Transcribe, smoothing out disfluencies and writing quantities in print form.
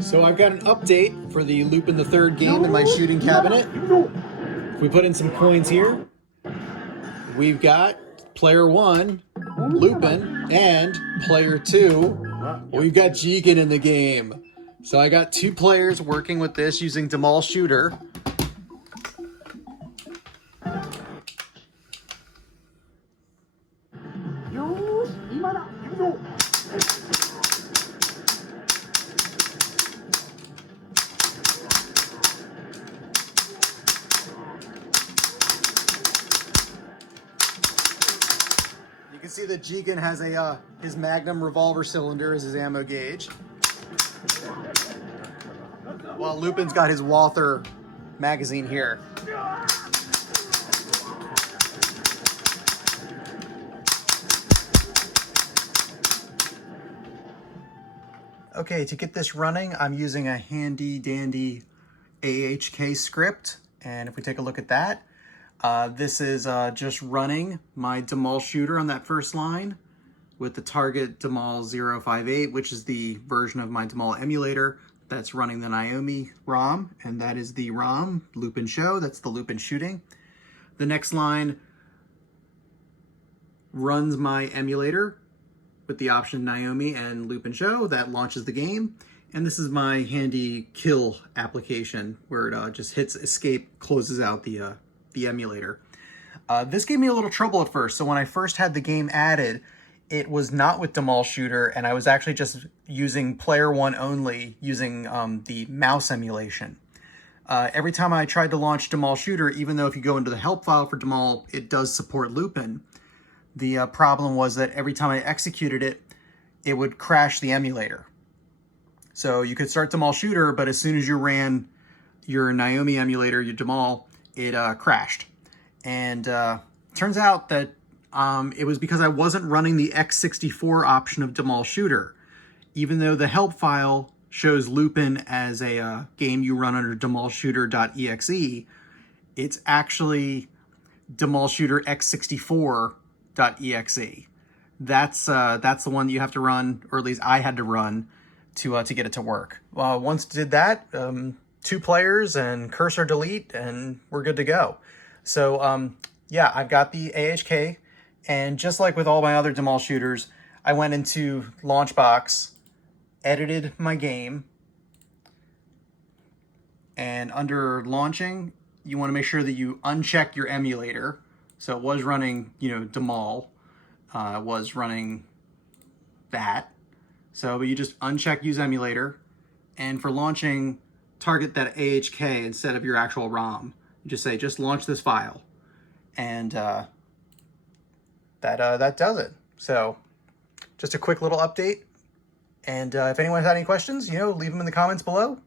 So I've got an update for the Lupin III game in my shooting cabinet. If we put in some coins here, we've got player 1, Lupin, and player 2, we've got Jigen in the game. So I got 2 players working with this using DemulShooter. You can see that Jigen has his Magnum revolver cylinder as his ammo gauge, while Lupin's got his Walther magazine here. Okay, to get this running, I'm using a handy dandy AHK script, and if we take a look at that, this is just running my DemulShooter on that first line with the target Demul058, which is the version of my Demul emulator that's running the Naomi ROM, and that is the ROM, Lupin Show, that's the Lupin shooting. The next line runs my emulator with the option Naomi and Lupin Show, that launches the game. And this is my handy kill application where it just hits escape, closes out the emulator. This gave me a little trouble at first. So when I first had the game added, it was not with DemulShooter, and I was actually just using player 1 only, using the mouse emulation. Every time I tried to launch DemulShooter, even though if you go into the help file for Demul, it does support Lupin, the problem was that every time I executed it, it would crash the emulator. So you could start DemulShooter, but as soon as you ran your Naomi emulator, your Demul, it crashed. And turns out that it was because I wasn't running the x64 option of DemulShooter. Even though the help file shows Lupin as a game you run under DemulShooter.exe, it's actually DemulShooter x64.exe. That's the one that you have to run, or at least I had to run to get it to work. Once did that, 2 players and cursor delete, and we're good to go. So yeah, I've got the AHK, and just like with all my other DemulShooters, I went into Launchbox, edited my game, and under launching, you want to make sure that you uncheck your emulator. So it was running, Demul, was running that. So, but you just uncheck use emulator, and for launching, target that AHK instead of your actual ROM. You just say, just launch this file, and that does it. So, just a quick little update. And if anyone has any questions, leave them in the comments below.